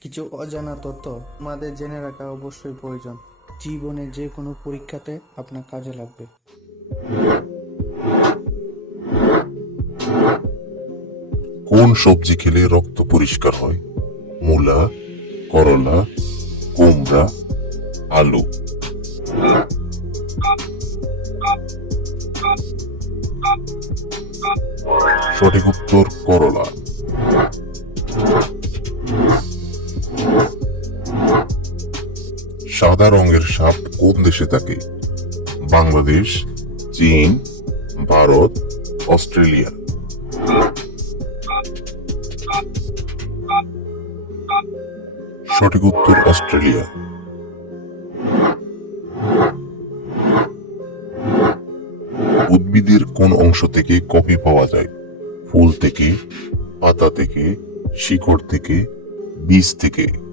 কিছু অজানা তথ্য আমাদের জেনে রাখা অবশ্যই প্রয়োজন। জীবনে যে কোনো পরীক্ষাতে আপনার কাজে লাগবে। কোন সবজি খেলে রক্ত পরিষ্কার হয়? মূলা, করলা, কুমড়া, আলু। সঠিক উত্তর করলা। সাদা রঙের সাপ কোন দেশে থাকে? বাংলাদেশ, চীন, ভারত, অস্ট্রেলিয়া। সঠিক উত্তর অস্ট্রেলিয়া। উদ্ভিদের কোন অংশ থেকে কফি পাওয়া যায়? ফুল থেকে, পাতা থেকে, শিকড় থেকে, বীজ থেকে।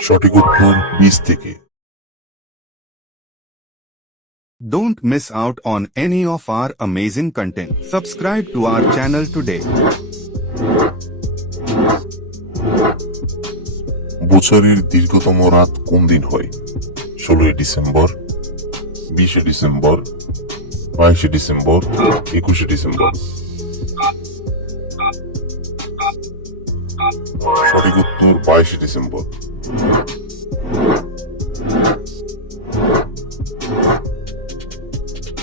সঠিক উত্তর বীজ থেকে Don't miss out on any of our amazing content. Subscribe to our channel today. বছরের দীর্ঘতম রাত কোন দিন হয় ষোলোই ডিসেম্বর বিশে ডিসেম্বর বাইশে ডিসেম্বর একুশে ডিসেম্বর সঠিক উত্তর বাইশে ডিসেম্বর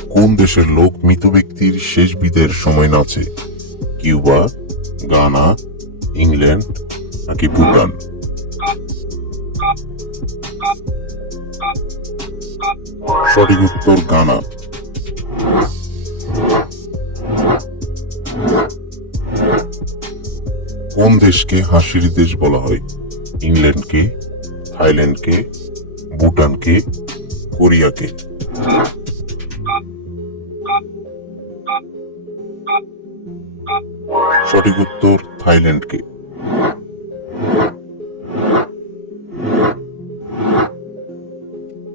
কোন দেশের লোক মৃত ব্যক্তির শেষ বিদের সময় নাচে? কিউবা, গানা, ইংল্যান্ড নাকি ভুটান? সঠিক উত্তর, গানা। কোন দেশকে হাসির দেশ বলা হয়? ইংল্যান্ডকে, থাইল্যান্ডকে, ভুটানকে, কোরিয়াকে। সঠিক উত্তর থাইল্যান্ডকে।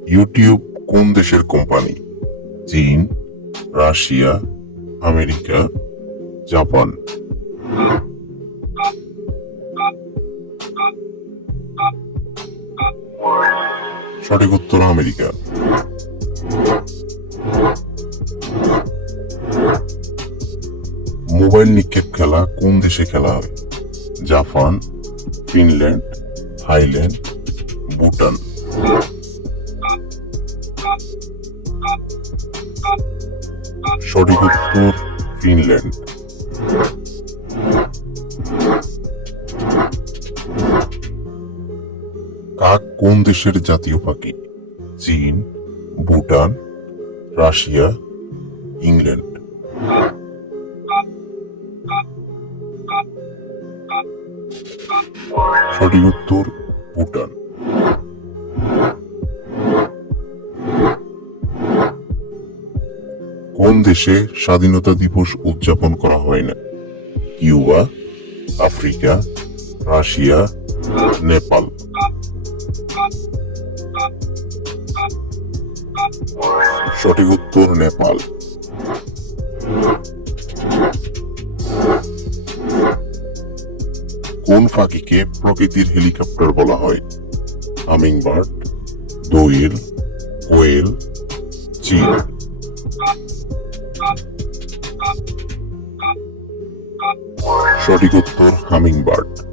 ইউটিউব কোন দেশের কোম্পানি? চীন, রাশিয়া, আমেরিকা, জাপান। সঠিক উত্তর আমেরিকা। মোবাইল নিক্ষেপ খেলা কোন দেশে খেলা হয়? Japan, Finland, Thailand, Bhutan. সঠিক উত্তর ফিনল্যান্ড। কাক কোন দেশের জাতীয় পাখি? চীন, ভুটান, রাশিয়া, ইংল্যান্ড। সঠিক উত্তর, ভুটান। কোন দেশে স্বাধীনতা দিবস উদযাপন করা হয় না? Cuba, Africa, Russia, Nepal. সঠিক উত্তর নেপাল। কোন ফাঁকিকে প্রকৃতির হেলিকপ্টার বলা হয়? হামিংবার্ড, দোয়েল, কোয়েল চিল সঠিক উত্তর হামিংবার্ড।